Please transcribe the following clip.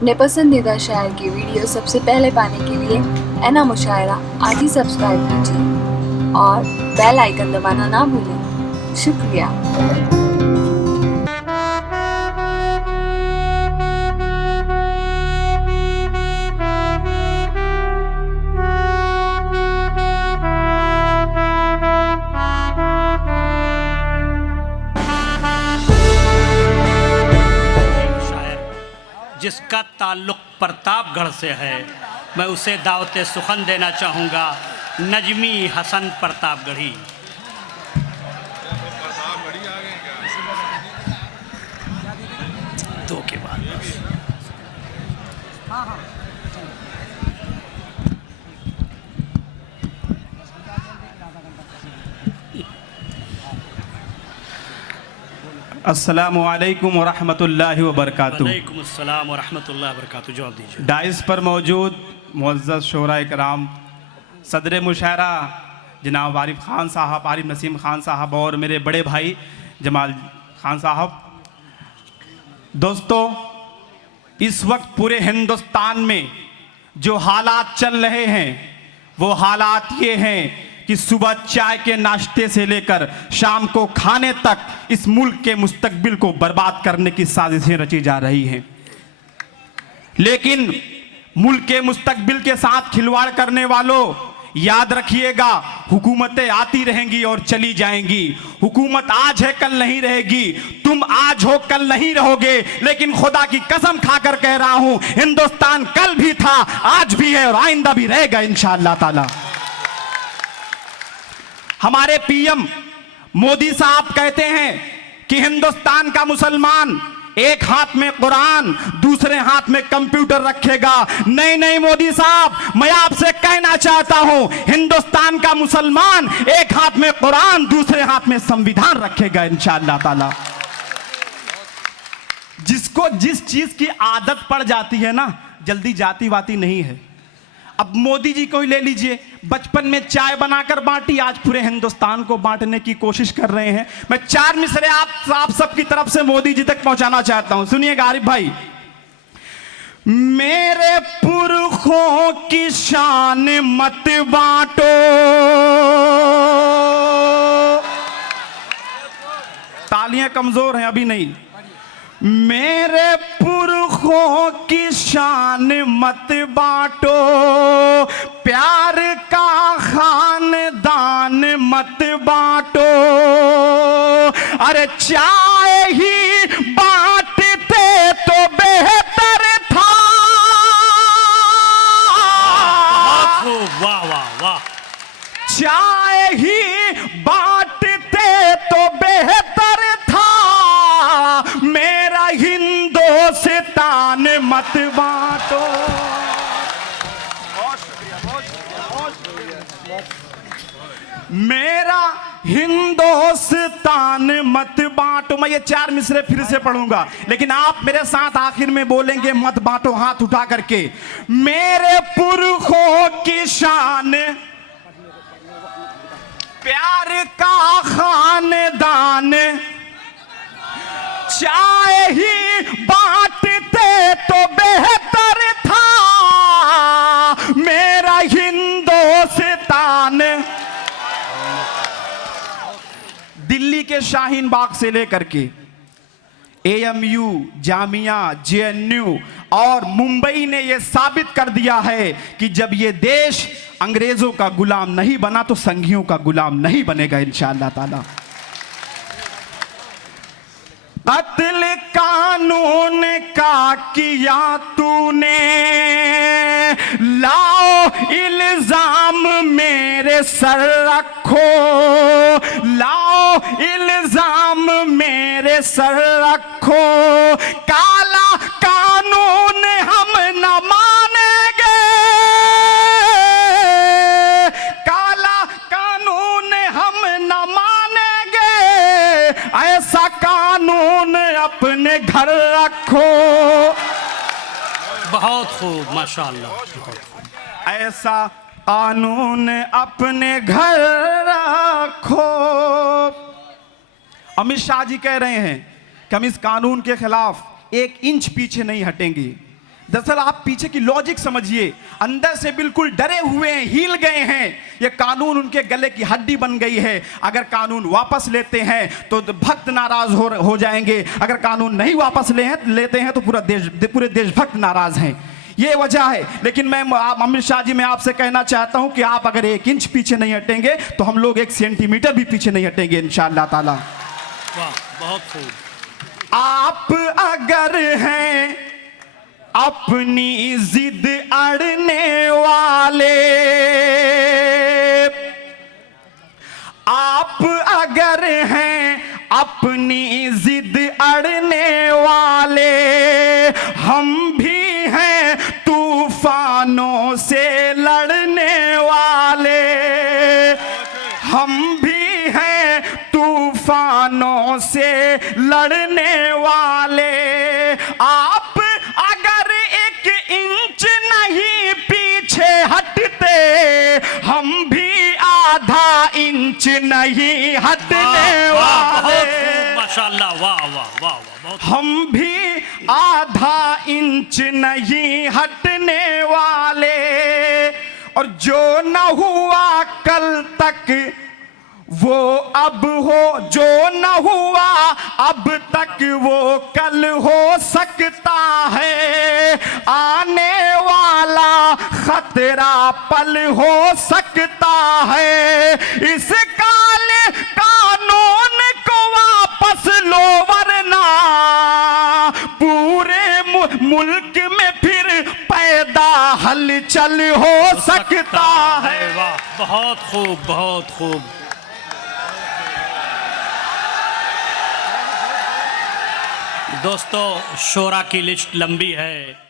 अपने पसंदीदा शायर की वीडियो सबसे पहले पाने के लिए एना मुशायरा आज ही सब्सक्राइब कीजिए और बेल आइकन दबाना ना भूलें। शुक्रिया। जिसका ताल्लुक़ प्रतापगढ़ से है, मैं उसे दावते सुखन देना चाहूँगा। नजमी हसन प्रतापगढ़ी। दो के बाद बस। अस्सलामु अलैकुम वरहमतुल्लाहि वबरकातुहू। वालेकुम अस्सलाम व रहमतुल्लाहि व बरकातुहू। जवाब दीजिए। डाइस पर मौजूद मुअज़्ज़ज़ शोराए कराम, सदर मुशायरा जनाब आरिफ खान साहब, आरिफ नसीम खान साहब और मेरे बड़े भाई जमाल खान साहब। दोस्तों, इस वक्त पूरे हिंदुस्तान में जो हालात चल रहे हैं वो हालात ये हैं कि सुबह चाय के नाश्ते से लेकर शाम को खाने तक इस मुल्क के मुस्तकबिल को बर्बाद करने की साजिशें रची जा रही हैं। लेकिन मुल्क के मुस्तकबिल के साथ खिलवाड़ करने वालों, याद रखिएगा, हुकूमतें आती रहेंगी और चली जाएंगी। हुकूमत आज है कल नहीं रहेगी। तुम आज हो कल नहीं रहोगे, लेकिन खुदा की कसम खाकर कह रहा हूं, हिंदुस्तान कल भी था, आज भी है और आइंदा भी रहेगा इंशाअल्लाह ताला। हमारे पीएम मोदी साहब कहते हैं कि हिंदुस्तान का मुसलमान एक हाथ में कुरान दूसरे हाथ में कंप्यूटर रखेगा। नहीं नहीं मोदी साहब, मैं आपसे कहना चाहता हूं, हिंदुस्तान का मुसलमान एक हाथ में कुरान दूसरे हाथ में संविधान रखेगा इंशाअल्लाह ताला। जिसको जिस चीज की आदत पड़ जाती है ना, जल्दी जाती वाती नहीं है। अब मोदी जी को ही ले लीजिए, बचपन में चाय बनाकर बांटी, आज पूरे हिंदुस्तान को बांटने की कोशिश कर रहे हैं। मैं चार मिसरे आप सबकी तरफ से मोदी जी तक पहुंचाना चाहता हूं। सुनिएगा आरिफ भाई। मेरे पुरखों की शान मत बांटो, तालियां कमजोर हैं अभी नहीं। मेरे पुरखों की शान मत बांटो, प्यार का खानदान मत बांटो। अरे चाय ही बांटते तो बेहतर था। वाह वाह वाह। चाय ही बांटते तो बेहतर था, मेरा हिंदुस्तान मत बांटो। मेरा हिंदुस्तान मत बांटो। मैं ये चार मिसरे फिर से पढ़ूंगा, लेकिन आप मेरे साथ आखिर में बोलेंगे मत बांटो हाथ उठा करके। मेरे पुरखों की शान, प्यार का खानदान, चाय ही बांटते तो बेहतर था, मेरा हिंदुस्तान। दिल्ली के शाहीन बाग से लेकर के एएमयू, जामिया, जेएनयू और मुंबई ने यह साबित कर दिया है कि जब यह देश अंग्रेजों का गुलाम नहीं बना तो संघियों का गुलाम नहीं बनेगा इंशाअल्लाह ताला। कत्ल कानून का किया तूने, लाओ इल्जाम मेरे सर रखो, लाओ इल्जाम मेरे सर रखो। काला कानून हम न मानेंगे, काला कानून हम न मानेंगे, ऐसा कानून अपने घर रखो। बहुत खूब, माशाअल्लाह। ऐसा कानून अपने घर रखो। अमित शाह जी कह रहे हैं कि हम इस कानून के खिलाफ 1 इंच पीछे नहीं हटेंगे। दरअसल आप पीछे की लॉजिक समझिए, अंदर से बिल्कुल डरे हुए हैं, हिल गए हैं। ये कानून उनके गले की हड्डी बन गई है। अगर कानून वापस लेते हैं तो भक्त नाराज हो जाएंगे, अगर कानून नहीं वापस लेते हैं तो पूरे देशभक्त नाराज हैं। ये वजह है। लेकिन मैं अमित शाह जी, मैं आपसे कहना चाहता हूं कि आप अगर 1 इंच पीछे नहीं हटेंगे तो हम लोग 1 सेंटीमीटर भी पीछे नहीं हटेंगे इंशाअल्लाह ताला। वाह, बहुत खूब। आप अगर हैं अपनी जिद अड़ने वाले, आप अगर हैं अपनी जिद अड़ने वाले, हम भी हैं तूफानों से लड़ने वाले, हम भी हैं तूफानों से लड़ने वाले। आप अगर 1 इंच नहीं पीछे हटते, हम भी आधा इंच नहीं हटने वाले। माशाल्लाह, वाह वाह वाह वाह। हम भी आधा इंच नहीं हटने वाले। और जो न हुआ कल तक वो अब हो, जो न हुआ अब तक वो कल हो सकता है। आने वाला खतरा पल हो सकता है। इस काले कानून को वापस लो, वरना पूरे मुल्क में फिर पैदा हलचल हो सकता है। वाह, बहुत खूब, बहुत खूब। दोस्तों, शोरा की लिस्ट लंबी है।